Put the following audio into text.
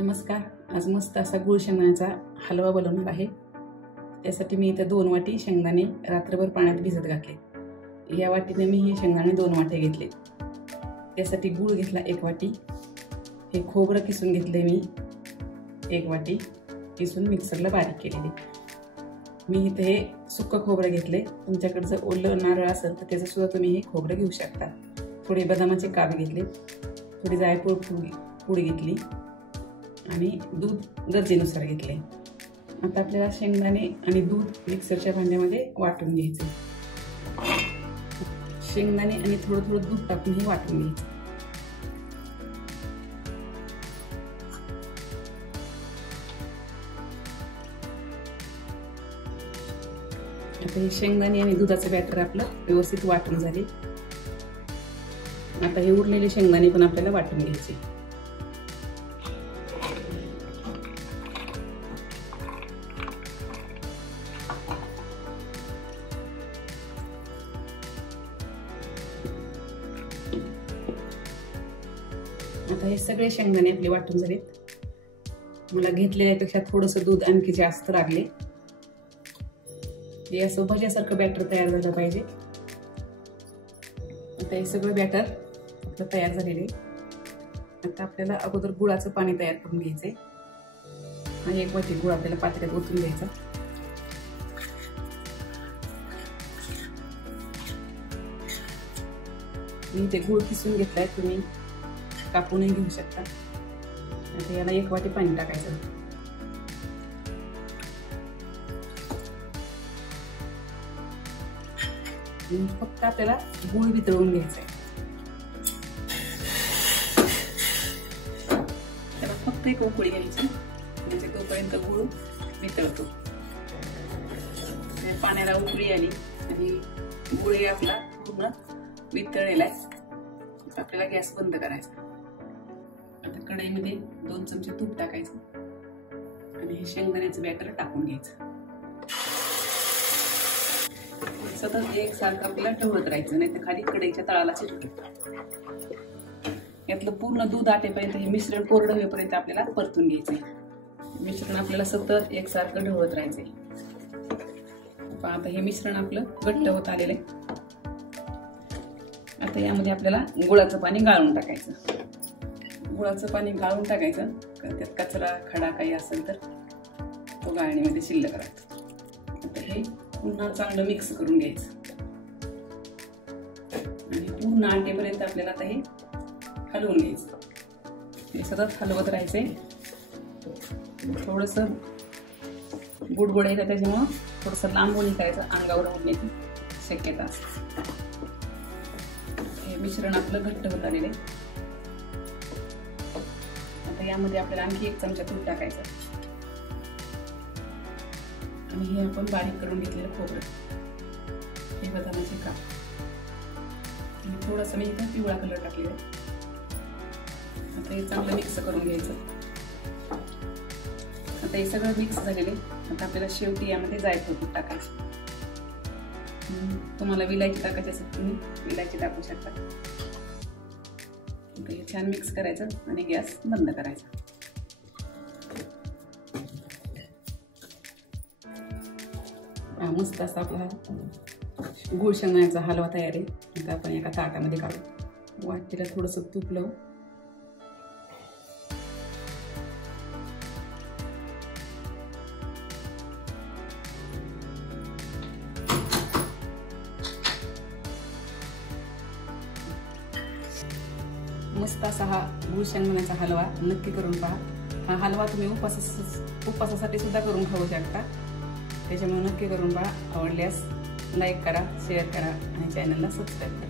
नमस्कार. आज मस्त असा गुळ शेंगदाण्याचा हलवा बनवणार आहे. त्यासाठी मी इथे 2 वाटी शेंगदाणे रात्रभर पाण्यात भिजत घातले. या वाटीने मी हे शेंगदाणे 2 वाटे घेतले. त्यासाठी गुळ घेतला 1 वाटी. हे खोबरं किसून घेतले मी 1 वाटी, किसून मिक्सरला बारीक केलेले. मी इथे हे सुक्क खोबरं घेतले. तुमच्याकडे जर ओलं नारळ असेल तर त्याचं सुद्धा तुम्ही हे खोबरं घेऊ शकता. थोडे बदामाचे काप घेतले, थोडी जायफळ पूड घेतली आणि दूध गरजेनुसार घेतले. आता आपल्याला शेंगदाणे आणि दूध मिक्सरच्या भांड्यामध्ये वाटून घ्यायचे. शेंगदाणे आणि थोडं थोडं दूध टाकून हे वाटून घ्यायचे. आता हे शेंगदाणे आणि दुधाचं बॅटर आपलं व्यवस्थित वाटून झाले. आता हे उरलेले शेंगदाणे पण आपल्याला वाटून घ्यायचे. आता हे सगळे शेंगदाणे आपले वाटून झालेत. मला घेतलेल्यापेक्षा थोडंसं दूध आणखी जास्त लागले. हे असं भज्यासारखं बॅटर तयार झालं पाहिजे. आता हे सगळं बॅटर आपलं तयार झालेले. आता आपल्याला अगोदर गुळाचं पाणी तयार करून घ्यायचंय. आणि 1 वाटी गुळ आपल्याला पातेल्यात ओतून घ्यायचा. मी इथे गुळ किसून घेतलाय, तुम्ही कापूनही घेऊ शकता. आता याला 1 वाटी पाणी टाकायचं. फक्त आपल्याला गुळ वितळून घ्यायचंय. त्याला फक्त एक उकळी घ्यायची, म्हणजे तोपर्यंत गुळ वितळतो. पाण्याला उकळी आली आणि गुळ आपला पूर्ण वितळलेला आहे. आपल्याला गॅस बंद करायचा. आता कढईमध्ये 2 चमचे तूप टाकायचं आणि हे शेंगदाण्याचं बॅटर टाकून घ्यायचं. सतत एकसारखं आपल्याला ढवळत राहायचं, नाही तर खाली कढईच्या तळाला चिटकेल. यातलं पूर्ण दूध आटेपर्यंत हे मिश्रण कोरडं होईपर्यंत आपल्याला परतून घ्यायचंय. मिश्रण आपल्याला सतत एकसारखं ढवळत राहायचंय. आता हे मिश्रण आपलं घट्ट होत आलेलं आहे. आता यामध्ये आपल्याला गुळाचं पाणी गाळून टाकायचं. गुळाचं पाणी गाळून टाकायचं. त्यात कचरा खडा काही असेल तर तो गाळणीमध्ये शिल्लक राहतो. आता हे पुन्हा चांगलं मिक्स करून घ्यायचं आणि पूर्ण आटेपर्यंत आपल्याला आता हे हलवून घ्यायचं. हे सतत हलवत राहायचंय. थोडंसं बुडबुड आहे त्याच्यामुळं थोडंसं लांबून करायचं, अंगावर उडण्याची शक्यता असते. हे मिश्रण आपलं घट्ट होत आलेलं आहे. आता यामध्ये आपल्याला आणखी 1 चमचा तूप टाकायचं आणि हे आपण बारीक करून घेतलेलं खोबरं, हे बदामाचे काप, थोडंसं मी इथं पिवळा कलर टाकलेला. आता हे चांगलं मिक्स करून घ्यायचं. आता हे सगळं मिक्स झालेले. आता आपल्याला शेवटी यामध्ये जायफळ पूड टाकायचं. तुम्हाला विलायची टाकायची असेल तुम्ही विलायची टाकू शकता. हे छान मिक्स करायचं आणि गॅस बंद करायचा. मस्त असा आपला गुळ शेंगदाण्याचा हलवा तयार आहे. आता आपण एका ताटामध्ये काढू. वाटीला थोडंसं तूप लावू. मस्त असा हा गुळ शेंगदाण्याचा हलवा नक्की करून पहा. हा हलवा तुम्ही उपवासासाठी सुद्धा करून खाऊ शकता. त्याच्यामुळे नक्की करून पहा. आवडल्यास लाईक करा, शेअर करा आणि चॅनलला सबस्क्राईब करा.